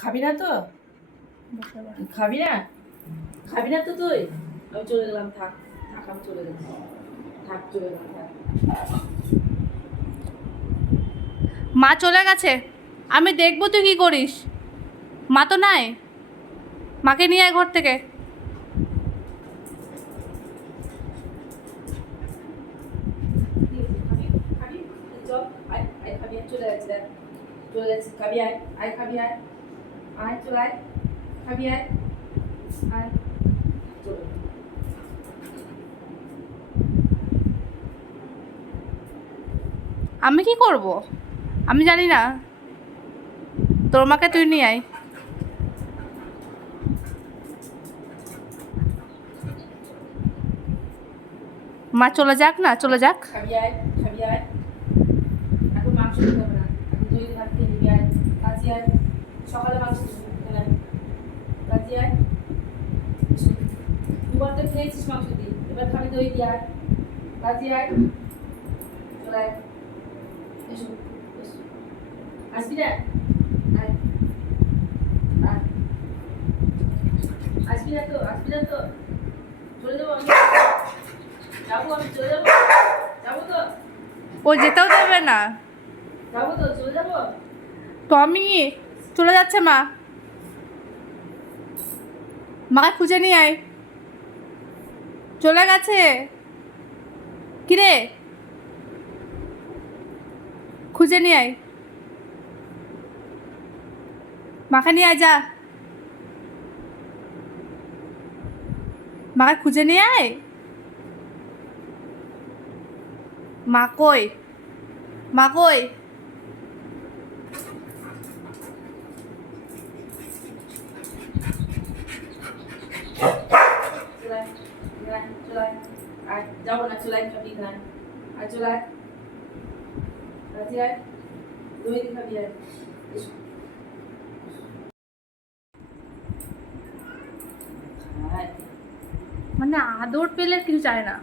খাবি না তো? খাবি না? খাবি না তো তুই? আমি চলে গেলাম, থাক থাক, আমি চলে গেলাম, থাক চলে গেলাম, থাক। মা চলে গেছে, আমি দেখবো তুই কি করিস। মা তো নাই, মাকে নিয়ে আয় ঘর থেকে। খাবি? চল, আয় আয়, খাবি, চলে যাচ্ছি, দেখ চলে যাচ্ছি, খাবি, আয় আয়, খাবি, আয় আয়, চলে আয়, খাবি, আয় আয়, চলে। আমি কি করব? আমি জানি না। তোর মাকে তুই নিয়ে আয়। মা চলে যাক না, চলে যাক। খাবি, আয় খাবি, আয়। এখন মাংস খেতে হবে না, এখন দই ভাত খেয়ে নিবি, আয় কাজে আয়। সকালে মাংস খেতে নাই, কাজে আয়। দুবার তো খেয়েছিস মাংস দিয়ে, এবার খাবি দই দিয়ে, আয় কাজে আয়, চলে আয়। এসো এসো, আসবি না? আয় আয়, আসবি না তো? আসবি না তো? চলে যাবো আমি, যাবো আমি, চলে যাবো, যাবো তো, ও যেতেও দেবে না। যাবো তো, চলে যাবো। টমি চলে যাচ্ছে, মা। মাকে খুঁজে নিয়ে আয়, চলে গেছে। কিরে, খুঁজে নিয়ে আয়, মাকে নিয়ে আয়, যা মাকে খুঁজে নিয়ে আয়। মা কই? মা কই? চলে আয়, চলে আয়, চলে আয়, আয় যাবো না, চলে আয়, খাবি না, আয় চলে আয়, কাজে আয়, দই দিয়ে খাবি, আয় এসো। আয়। মানে আদর পেলে কিছু চায় না।